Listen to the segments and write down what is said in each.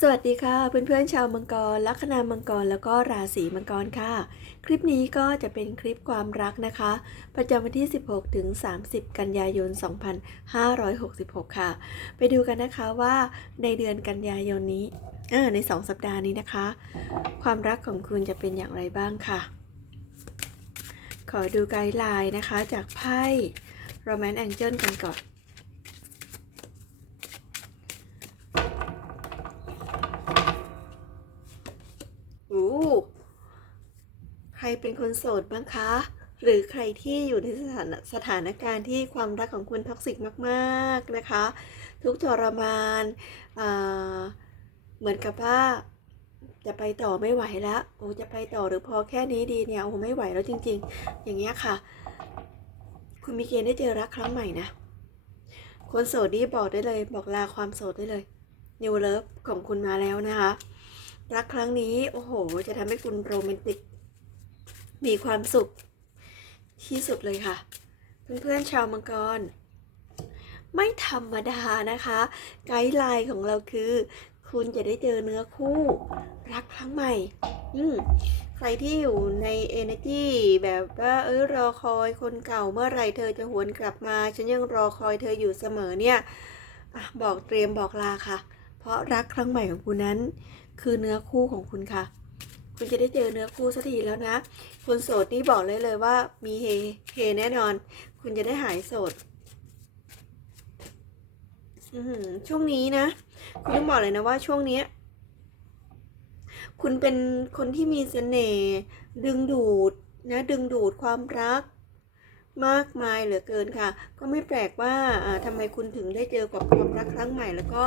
สวัสดีค่ะเพื่อนๆชาวมังกรลัคนามังกรแล้วก็ราศีมังกรค่ะ คลิปนี้ก็จะเป็นคลิปความรักนะคะ ประจำวันที่ 16 ถึง 30 กันยายน 2566 ค่ะ ไปดูกันนะคะว่าในเดือนกันยายนนี้เออใน 2 สัปดาห์นี้นะคะ ความรักของคุณจะเป็นอย่างไรบ้างค่ะ ขอดูไกด์ไลน์นะคะจากไพ่ Romance Angel กันก่อน ใครเป็นคนโสดบ้างคะ หรือใครที่อยู่ในสถานสถานการณ์ที่ความรักของคุณท็อกซิกมากๆนะคะ ทุกทรมานอ่าเหมือนกับว่าจะไปต่อไม่ไหวแล้วโอ้จะไปต่อหรือพอแค่นี้ดีเนี่ยโอ้ไม่ไหวแล้วจริง ๆ อย่างเงี้ยค่ะ คุณมีเกณฑ์ได้เจอรักครั้งใหม่นะ คนโสดนี่บอกได้เลย บอกลาความโสดได้เลย New Love ของคุณมาแล้วนะคะ รักครั้งนี้โอ้โห จะทำให้คุณโรแมนติก มีความสุขที่สุดเลยค่ะ เพื่อนๆชาวมังกร ไม่ธรรมดานะคะ ไกด์ไลน์ของเราคือ คุณจะได้เจอเนื้อคู่ รักครั้งใหม่ อืมใครที่อยู่ใน energy แบบว่าเออรอคอยคนเก่าเมื่อไรเธอจะหวนกลับมา ฉันยังรอคอยเธออยู่เสมอเนี่ยอบอกเตรียมบอกลาค่ะ เพราะรักครั้งใหม่ของคุณนั้น คือเนื้อคู่ของคุณค่ะ คุณจะได้เจอเนื้อคู่สักทีแล้วนะ คนโสดนี่บอกเลยเลยว่ามีเฮเฮแน่นอน คุณจะได้หายโสดช่วงนี้นะ คุณต้องบอกเลยนะว่าช่วงนี้คุณเป็นคนที่มีเสน่ห์ดึงดูดนะ ดึงดูดความรัก มากมายเหลือเกินค่ะ ก็ไม่แปลกว่าอ่าทำไมคุณถึงได้เจอกับความรักครั้งใหม่ แล้วก็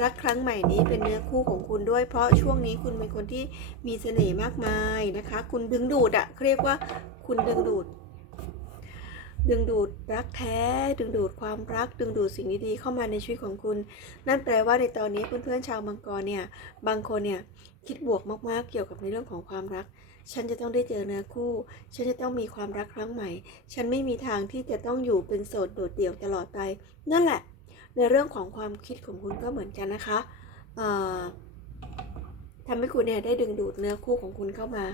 รักครั้งใหม่นี้เป็นเนื้อคู่ของคุณด้วย เพราะช่วงนี้คุณเป็นคนที่มีเสน่ห์มากมายนะคะ คุณดึงดูดอะเรียกว่าคุณดึงดูด ดึงดูดรักแท้ ดึงดูดความรัก ดึงดูดสิ่งดีๆเข้ามาในชีวิตของคุณ นั่นแปลว่าในตอนนี้เพื่อนๆชาวมังกรเนี่ยบางคนเนี่ยคิดบวกมากๆเกี่ยวกับในเรื่องของความรัก ฉันจะต้องได้เจอเนื้อคู่ ฉันจะต้องมีความรักครั้งใหม่ ฉันไม่มีทางที่จะต้องอยู่เป็นโสดโดดเดี่ยวตลอดไป นั่นแหละ ในเรื่องของความคิดของคุณก็เหมือนกันนะคะทำให้คุณเนี่ยได้ดึงดูดเนื้อคู่ของคุณเข้ามา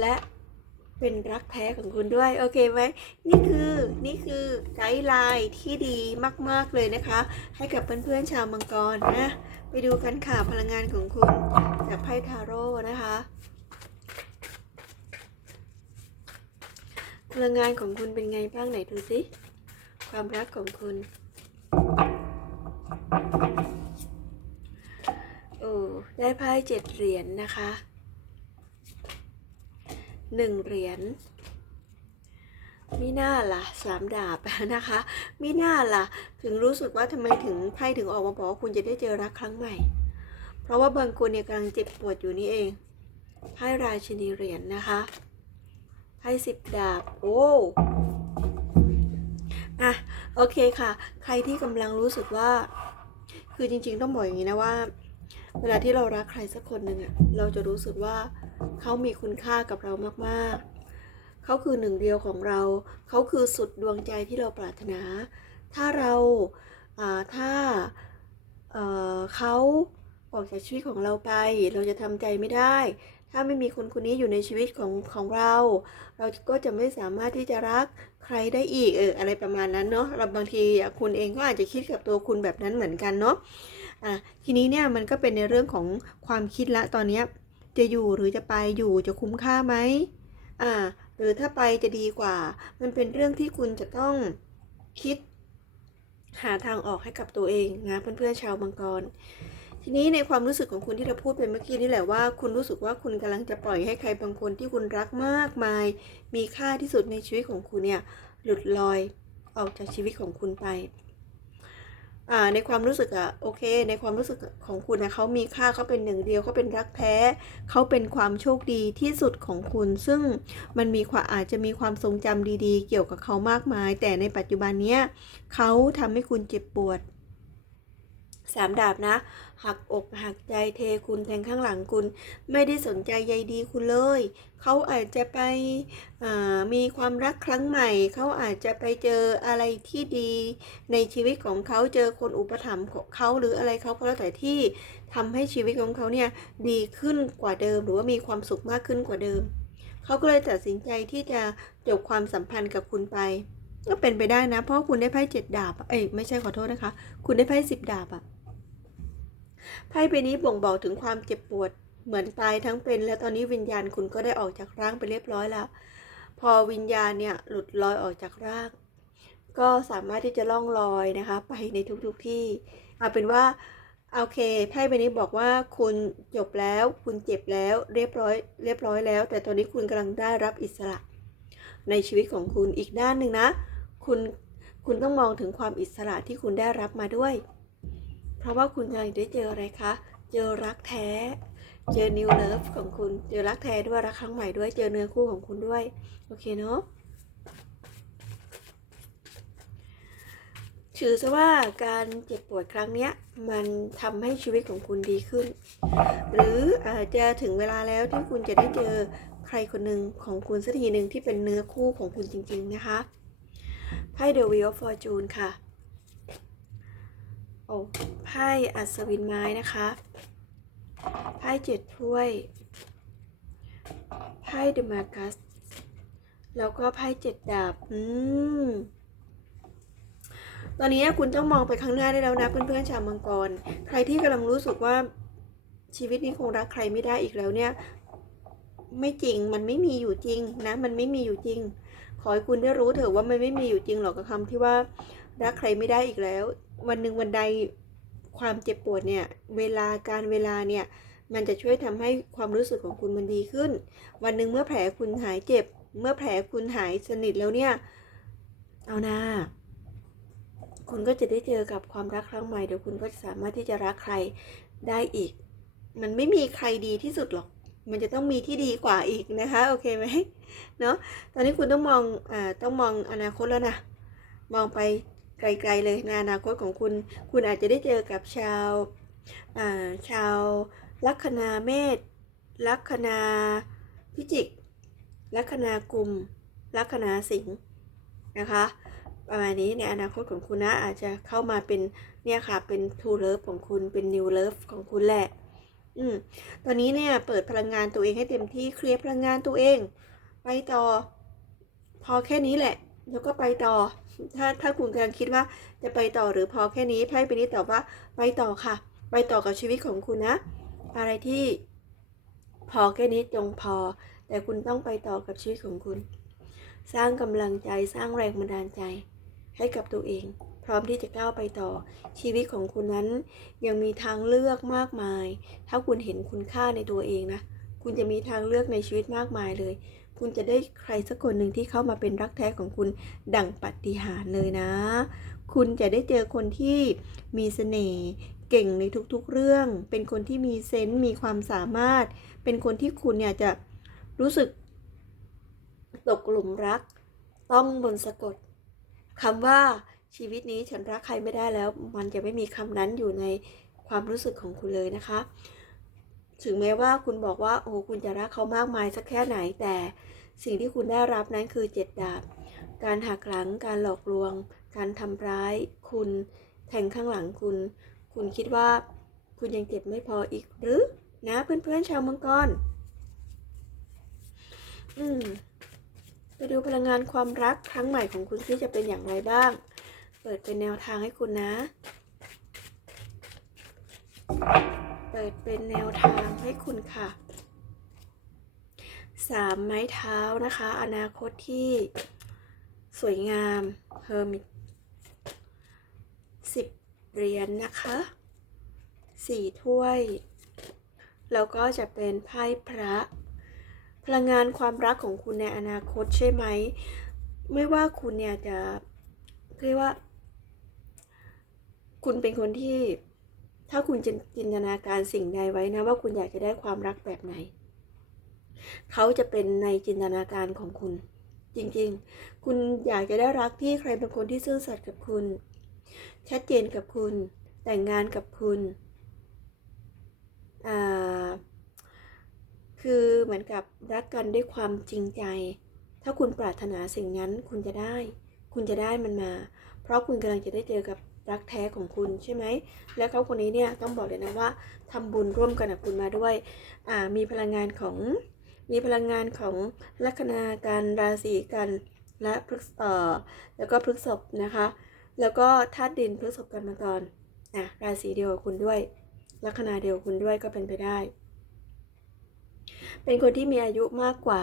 และเป็นรักแท้ของคุณด้วย โอเคไหม นี่คือนี่คือไกด์ไลน์ที่ดีมาก ๆ เลยนะคะ ให้กับเพื่อน ๆ ชาวมังกรนะ ไปดูกันค่ะพลังงานของคุณจากไพ่ทาโร่นะคะ พลังงานของคุณเป็นไงบ้างไหนดูสิความรักของคุณ โอ้ได้ไพ่เจ็ดเหรียญนะคะหนึ่งเหรียญ มิน่าล่ะสามดาบนะคะมิน่าล่ะ ถึงรู้สึกว่าทำไมถึงไพ่ถึงออกมาบอกว่าคุณจะได้เจอรักครั้งใหม่ เพราะว่าบางคนเนี่ยกำลังเจ็บปวดอยู่นี่เองไพ่ราชินีเหรียญนะคะไพ่สิบดาบโอ้อะโอเคค่ะ ใครที่กำลังรู้สึกว่า คือจริง ๆ ต้องบอกอย่างนี้นะว่า เวลาที่เรารักใครสักคนหนึ่งอะเราจะรู้สึกว่าเขามีคุณค่ากับเรามากๆ เขาคือหนึ่งเดียวของเรา เขาคือสุดดวงใจที่เราปรารถนา ถ้าเราถ้าเเขาออกจากชีวิตของเราไป เราจะทำใจไม่ได้ ถ้าไม่มีคนคนนี้อยู่ในชีวิตของของเรา เราก็จะไม่สามารถที่จะรักใครได้อีกเอออะไรประมาณนั้นเนาะเราบางทีคุณเองก็อาจจะคิดกับตัวคุณแบบนั้นเหมือนกันเนาะอะทีนี้เนี่ยมันก็เป็นในเรื่องของความคิดละตอนเนี้ยจะอยู่หรือจะไปอยู่จะคุ้มค่าไหมอ่า หรือถ้าไปจะดีกว่า มันเป็นเรื่องที่คุณจะต้องคิด หาทางออกให้กับตัวเองนะเพื่อนๆชาวมังกร ทีนี้ในความรู้สึกของคุณที่เราพูดไปเมื่อกี้นี่แหละว่า คุณรู้สึกว่าคุณกำลังจะปล่อยให้ใครบางคนที่คุณรักมากมาย มีค่าที่สุดในชีวิตของคุณเนี่ยหลุดลอยออกจากชีวิตของคุณไป ในความรู้สึกอะโอเค ในความรู้สึกของคุณนะเขามีค่าเขาเป็นหนึ่งเดียวเขาเป็นรักแท้เขาเป็นความโชคดีที่สุดของคุณ ซึ่งมันมีความอาจจะมีความทรงจำดีๆ เกี่ยวกับเขามากมาย แต่ในปัจจุบันเนี้ยเขาทำให้คุณเจ็บปวด สามดาบนะ หักอกหักใจเทคุณแทงข้างหลังคุณ ไม่ได้สนใจใยดีคุณเลย เขาอาจจะไปมีความรักครั้งใหม่ เขาอาจจะไปเจออะไรที่ดีในชีวิตของเขาเจอคนอุปถัมภ์ของเขาหรืออะไรเขาก็แล้วแต่ที่ทำให้ชีวิตของเขาเนี่ยดีขึ้นกว่าเดิม หรือว่ามีความสุขมากขึ้นกว่าเดิม เขาก็เลยตัดสินใจที่จะจบความสัมพันธ์กับคุณไปก็เป็นไปได้นะ เพราะคุณได้ไพ่เจ็ดดาบ เอ้ยไม่ใช่ขอโทษนะคะ คุณได้ไพ่สิบดาบอะ ไพ่ใบนี้บ่งบอกถึงความเจ็บปวด เหมือนตายทั้งเป็น แล้วตอนนี้วิญญาณคุณก็ได้ออกจากร่างไปเรียบร้อยแล้ว พอวิญญาณเนี่ยหลุดลอยออกจากร่าง ก็สามารถที่จะล่องลอยนะคะ ไปในทุกๆที่เอาเป็นว่าโอเคไพ่ใบนี้บอกว่าคุณจบแล้ว คุณเจ็บแล้วเรียบร้อย เรียบร้อยแล้ว แต่ตอนนี้คุณกำลังได้รับอิสระ ในชีวิตของคุณอีกด้านหนึ่งนะ คุณคุณต้องมองถึงความอิสระที่คุณได้รับมาด้วย ราะว่าคุณกำลังได้เจออะไรคะ เจอรักแท้ เจอ new love ของคุณ เจอรักแท้ด้วยรักครั้งใหม่ด้วย เจอเนื้อคู่ของคุณด้วย โอเคเนาะ ถือซะว่าการเจ็บปวดครั้งเนี้ยมันทำให้ชีวิตของคุณดีขึ้น หรืออาจจะถึงเวลาแล้วที่คุณจะได้เจอใครคนหนึ่งของคุณสักทีหนึ่งที่เป็นเนื้อคู่ของคุณจริง ๆ นะคะไพ่ The Wheel of Fortune ค่ะ โอ้ไพ่อัศวินไม้นะคะไพ่เจ็ดถ้วยไพ่ The Magus แล้วก็ไพ่เจ็ดดาบอืมตอนนี้คุณต้องมองไปข้างหน้าได้แล้วนะเพื่อนๆชาวมังกร ใครที่กำลังรู้สึกว่าชีวิตนี้คงรักใครไม่ได้อีกแล้วเนี่ย ไม่จริงมันไม่มีอยู่จริงนะ มันไม่มีอยู่จริง ขอให้คุณได้รู้เถอะว่ามันไม่มีอยู่จริงหรอกกับคำที่ว่า รักใครไม่ได้อีกแล้ว วันหนึ่งวันใดความเจ็บปวดเนี่ย เวลาการเวลาเนี่ย มันจะช่วยทำให้ความรู้สึกของคุณมันดีขึ้น วันหนึ่งเมื่อแผลคุณหายเจ็บ เมื่อแผลคุณหายสนิทแล้วเนี่ย เอานะคุณก็จะได้เจอกับความรักครั้งใหม่เดี๋ยวคุณก็จะสามารถที่จะรักใครได้อีก มันไม่มีใครดีที่สุดหรอก มันจะต้องมีที่ดีกว่าอีกนะคะ โอเคไหมเนาะ ตอนนี้คุณต้องมองอ่าต้องมองอนาคตแล้วนะ มองไป ไกลๆเลยในอนาคตของคุณ คุณอาจจะได้เจอกับชาวาชาวลัคนาเมษลัคนาพิจิก ลัคนากุม ลัคนาสิงห์นะคะ ประมาณนี้ในอนาคตของคุณนะอาจจะเข้ามาเป็นเนี่ยค่ะเป็น true love ของคุณเป็น new love ของคุณแหละ อืมตอนนี้เนี่ยเปิดพลังงานตัวเองให้เต็มที่เคลียร์พลังงานตัวเอง ไปต่อ พอแค่นี้แหละ แล้วก็ไปต่อ ถ้าถ้าคุณกำลังคิดว่าจะไปต่อหรือพอแค่นี้ไพ่ไปนี้ตอบว่าไปต่อค่ะ ไปต่อกับชีวิตของคุณนะ อะไรที่พอแค่นี้จงพอ แต่คุณต้องไปต่อกับชีวิตของคุณ สร้างกำลังใจสร้างแรงบันดาลใจ ให้กับตัวเอง พร้อมที่จะก้าวไปต่อ ชีวิตของคุณนั้น ยังมีทางเลือกมากมาย ถ้าคุณเห็นคุณค่าในตัวเองนะ คุณจะมีทางเลือกในชีวิตมากมายเลย คุณจะได้ใครสักคนหนึ่งที่เข้ามาเป็นรักแท้ของคุณดั่งปฏิหารเลยนะ คุณจะได้เจอคนที่มีเสน่ห์เก่งในทุกๆเรื่อง เป็นคนที่มีเซนส์มีความสามารถ เป็นคนที่คุณเนี่ยจะรู้สึกตกหลุมรัก ต้องบนสะกดคำว่าชีวิตนี้ฉันรักใครไม่ได้แล้ว มันจะไม่มีคำนั้นอยู่ในความรู้สึกของคุณเลยนะคะ ถึงแม้ว่าคุณบอกว่าโอ้คุณจะรักเขามากมายสักแค่ไหนแต่ สิ่งที่คุณได้รับนั้นคือเจ็ดดาบ การหักหลัง การหลอกลวง การทำร้าย คุณแทงข้างหลังคุณ คุณคิดว่าคุณยังเจ็บไม่พออีกหรือนะเพื่อนๆชาวมังกร อืมไปดูพลังงานความรักครั้งใหม่ของคุณที่จะเป็นอย่างไรบ้าง เปิดเป็นแนวทางให้คุณนะ เปิดเป็นแนวทางให้คุณค่ะ สามไม้เท้านะคะ อนาคตที่สวยงามเฮอร์มิตสิบเหรียญนนะคะสี่ถ้วย แล้วก็จะเป็นไพ่พระ พลังงานความรักของคุณในอนาคตใช่ไหม ไม่ว่าคุณเนี่ยจะเรียกว่า คุณเป็นคนที่ ถ้าคุณจินตนาการสิ่งใดไว้นะว่าคุณอยากจะได้ความรักแบบไหน เขาจะเป็นในจินตนาการของคุณ จริงๆ คุณอยากจะได้รักที่ใครเป็นคนที่ซื่อสัตย์กับคุณ ชัดเจนกับคุณ แต่งงานกับคุณอ่าคือเหมือนกับรักกันด้วยความจริงใจ ถ้าคุณปรารถนาสิ่งนั้นคุณจะได้ คุณจะได้มันมา เพราะคุณกำลังจะได้เจอกับรักแท้ของคุณใช่ไหม แล้วเขาคนนี้เนี่ยต้องบอกเลยนะว่าทำบุญร่วมกันกับคุณมาด้วย มีพลังงานของ มีพลังงานของลัคนาการราศีกันและพฤกษเอ่อแล้วก็พฤกษภนะคะ แล้วก็ธาตุดินพฤกษภกันมาก่อนอะราศีเดียวกับคุณด้วยลัคนาเดียวกับคุณด้วยก็เป็นไปได้ เป็นคนที่มีอายุมากกว่า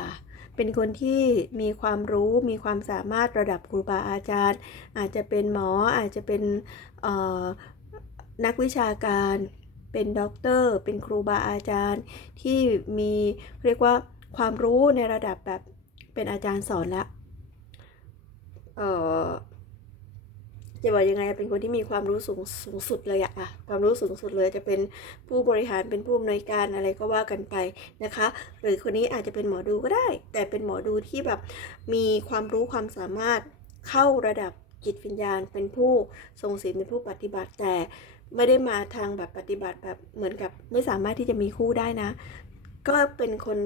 เป็นคนที่มีความรู้มีความสามารถระดับครูบาอาจารย์ อาจจะเป็นหมออาจจะเป็นเอ่อนักวิชาการ เป็นด็อกเตอร์ เป็นครูบาอาจารย์ที่มีเรียกว่า ความรู้ในระดับแบบเป็นอาจารย์สอนและเอ่อจะบอกยังไงเป็นคนที่มีความรู้สูงสูงสุดเลยอะความรู้สูงสุดเลยจะเป็นผู้บริหารเป็นผู้อำนวยการอะไรก็ว่ากันไปนะคะ หรือคนนี้อาจจะเป็นหมอดูก็ได้ แต่เป็นหมอดูที่แบบมีความรู้ความสามารถเข้าระดับจิตวิญญาณ เป็นผู้ทรงศีลเป็นผู้ปฏิบัติแต่ไม่ได้มาทางแบบปฏิบัติแบบเหมือนกับไม่สามารถที่จะมีคู่ได้นะ ก็เป็นคน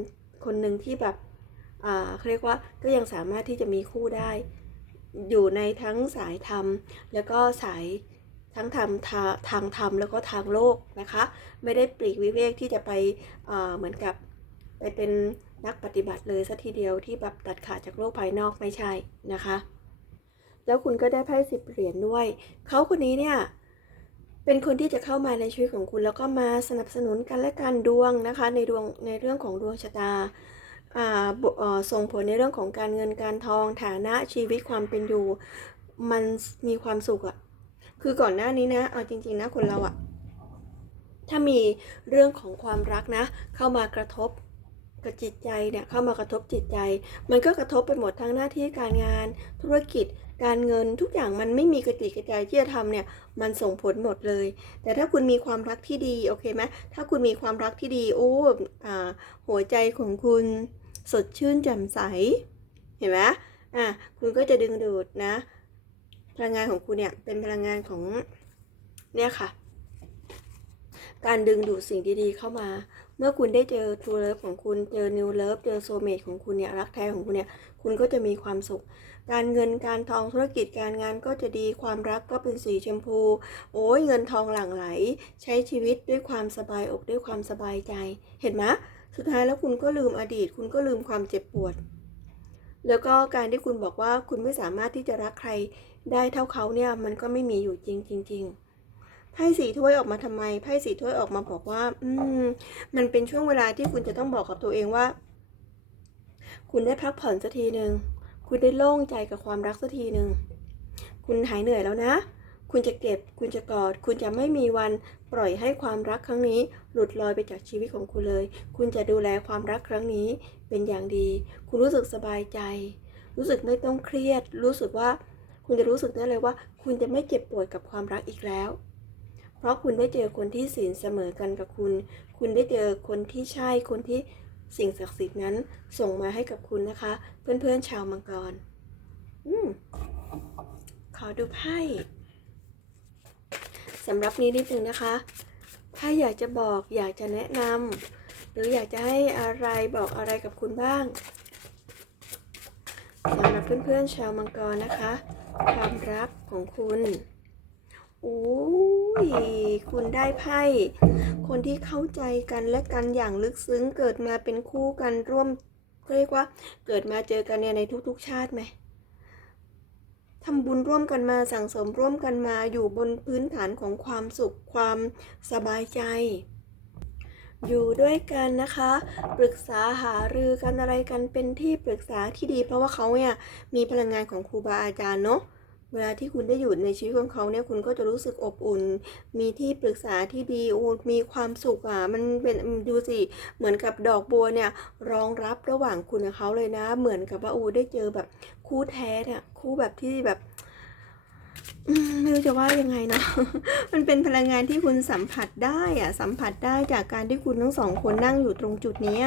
คนหนึ่งที่แบบอ่าเขาเรียกว่าก็ยังสามารถที่จะมีคู่ได้ อยู่ในทั้งสายธรรม แล้วก็สายทั้งธรรมทาทางธรรมแล้วก็ทางโลกนะคะ ไม่ได้ปลีกวิเวกที่จะไปเอ่อเหมือนกับไปเป็นนักปฏิบัติเลยสัทีเดียวที่แบบตัดขาดจากโลกภายนอกไม่ใช่นะคะ แล้วคุณก็ได้ไพ่สิบเหรียญด้วย เขาคนนี้เนี่ย เป็นคนที่จะเข้ามาในชีวิตของคุณแล้วก็มาสนับสนุนกันและกันดวงนะคะ ในดวงในเรื่องของดวงชะตาอ่าส่งผลในเรื่องของการเงินการทองฐานะชีวิตความเป็นอยู่ มันมีความสุขอะคือก่อนหน้านี้นะเอาจริงๆนะคนเราอะถ้ามีเรื่องของความรักนะ เข้ามากระทบ กับจิตใจเนี่ยเข้ามากระทบจิตใจ มันก็กระทบไปหมดทั้งหน้าที่การงาน ธุรกิจ การเงินทุกอย่างมันไม่มีกระติกกระจที่จะทำเนี่ยมันส่งผลหมดเลย แต่ถ้าคุณมีความรักที่ดีโอเคไหมถ้าคุณมีความรักที่ดีโอ้อ่าหัวใจของคุณสดชื่นแจ่มใส เห็นไหมอะคุณก็จะดึงดูดนะ พลังงานของคุณเนี่ยเป็นพลังงานของเนี่ยค่ะ การดึงดูดสิ่งดีๆเข้ามา เมื่อคุณได้เจอ True Love ของคุณเจอ New Love เจอ Soulmate ของคุณเนี่ยรักแท้ของคุณเนี่ยคุณก็จะมีความสุข การเงินการทองธุรกิจการงานก็จะดีความรักก็เป็นสีชมพู โอ้ยเงินทองหลั่งไหล ใช้ชีวิตด้วยความสบายอกด้วยความสบายใจ เห็นไหมสุดท้ายแล้วคุณก็ลืมอดีต คุณก็ลืมความเจ็บปวด แล้วก็การที่คุณบอกว่าคุณไม่สามารถที่จะรักใครได้เท่าเขาเนี่ยมันก็ไม่มีอยู่จริงจริงๆ ไพ่สีถ้วยออกมาทำไมไพ่สีถ้วยออกมาบอกว่า อืม มันเป็นช่วงเวลาที่คุณจะต้องบอกกับตัวเองว่า คุณได้พักผ่อนสักทีหนึ่งคุณได้โล่งใจกับความรักสักทีหนึ่งคุณหายเหนื่อยแล้วนะ คุณจะเก็บ คุณจะกอด คุณจะไม่มีวันปล่อยให้ความรักครั้งนี้ หลุดลอยไปจากชีวิตของคุณเลย คุณจะดูแลความรักครั้งนี้เป็นอย่างดี คุณรู้สึกสบายใจ รู้สึกไม่ต้องเครียด รู้สึกว่า คุณจะรู้สึกได้เลยว่า คุณจะไม่เจ็บปวดกับความรักอีกแล้ว เพราะคุณได้เจอคนที่ศีลเสมอกันกับคุณ คุณได้เจอคนที่ใช่ คนที่สิ่งศักดิ์สิทธิ์นั้นส่งมาให้กับคุณนะคะ เพื่อนๆชาวมังกร อืมขอดูไพ่สำหรับนี้นิดนึงนะคะไพ่อยากจะบอกอยากจะแนะนำหรืออยากจะให้อะไรบอกอะไรกับคุณบ้างสำหรับเพื่อนๆชาวมังกรนะคะ ความรักของคุณอุ้ คุณได้ไพ่คนที่เข้าใจกันและกันอย่างลึกซึ้งเกิดมาเป็นคู่กันร่วมเรียกว่าเกิดมาเจอกันเนี่ยในทุก ๆ ชาติไหมทำบุญร่วมกันมาสั่งสมร่วมกันมาอยู่บนพื้นฐานของความสุขความสบายใจ อยู่ด้วยกันนะคะ ปรึกษาหารือกันอะไรกันเป็นที่ปรึกษาที่ดี เพราะว่าเขาเนี่ยมีพลังงานของครูบาอาจารย์เนาะ เวลาที่คุณได้อยู่ในชีวิตของเขาเนี่ยคุณก็จะรู้สึกอบอุ่น มีที่ปรึกษาที่ดีอูมีความสุขอะมันเป็นดูสิเหมือนกับดอกบัวเนี่ยรองรับระหว่างคุณกับเขาเลยนะ เหมือนกับว่าอูได้เจอแบบคู่แท้เนี่ยคู่แบบที่แบบไม่รู้จะว่ายังไงเนาะ มันเป็นพลังงานที่คุณสัมผัสได้อะสัมผัสได้จากการที่คุณทั้งสองคนนั่งอยู่ตรงจุดนี้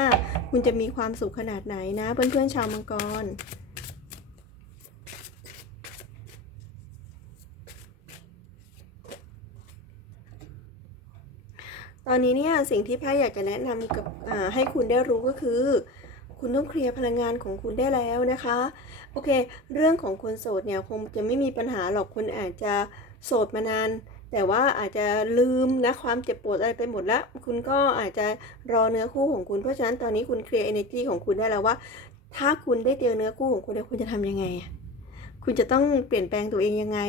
คุณจะมีความสุขขนาดไหนนะ เพื่อนๆชาวมังกร ตอนนี้เนี่ยสิ่งที่แพทย์อยากจะแนะนำกับให้คุณได้รู้ก็คือ คุณต้องเคลียร์พลังงานของคุณได้แล้วนะคะ โอเค เรื่องของคนโสดเนี่ยคงจะไม่มีปัญหาหรอกคุณอาจจะโสดมานาน แต่ว่าอาจจะลืมนะความเจ็บปวดอะไรไปหมดแล้วคุณก็อาจจะรอเนื้อคู่ของคุณเพราะฉะนั้นตอนนี้คุณเคลียร์ energy ของคุณได้แล้วว่า ถ้าคุณได้เจอเนื้อคู่ของคุณแล้วคุณจะทำยังไง คุณจะต้องเปลี่ยนแปลงตัวเองยังไง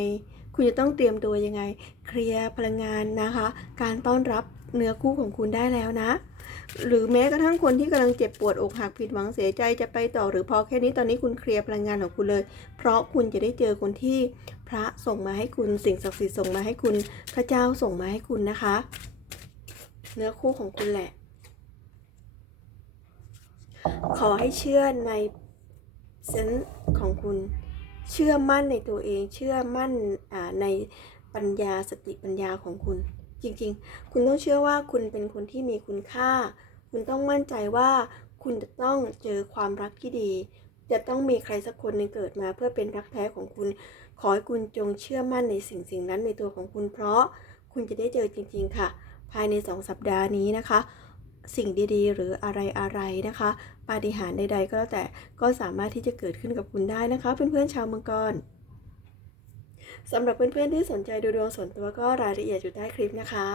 คุณจะต้องเตรียมตัวยังไง เคลียร์พลังงานนะคะ การต้อนรับเนื้อคู่ของคุณได้แล้วนะ หรือแม้กระทั่งคนที่กำลังเจ็บปวดอกหักผิดหวังเสียใจจะไปต่อหรือพอแค่นี้ตอนนี้คุณเคลียร์พลังงานของคุณเลย เพราะคุณจะได้เจอคนที่พระส่งมาให้คุณสิ่งศักดิ์สิทธิ์ส่งมาให้คุณ พระเจ้าส่งมาให้คุณนะคะ เนื้อคู่ของคุณแหละ ขอให้เชื่อในเซนส์ของคุณ เชื่อมั่นในตัวเอง เชื่อมั่นในปัญญาสติปัญญาของคุณ จริงๆ คุณต้องเชื่อว่าคุณเป็นคนที่มีคุณค่า คุณต้องมั่นใจว่าคุณจะต้องเจอความรักที่ดี จะต้องมีใครสักคนหนึ่งเกิดมา เพื่อเป็นรักแท้ของคุณ ขอให้คุณจงเชื่อมั่นในสิ่งสิ่งนั้นในตัวของคุณ เพราะคุณจะได้เจอจริง ๆ ค่ะ ภายในสองสัปดาห์นี้นะคะ สิ่งดีๆ หรืออะไรอะไรๆนะคะ ปาฏิหาริย์ใด ๆ ก็แล้วแต่ก็สามารถที่จะเกิดขึ้นกับคุณได้นะคะ เพื่อนๆชาวมังกรสำหรับเพื่อนๆที่สนใจดูดวงส่วนตัวก็รายละเอียดอยู่ใต้คลิปนะคะ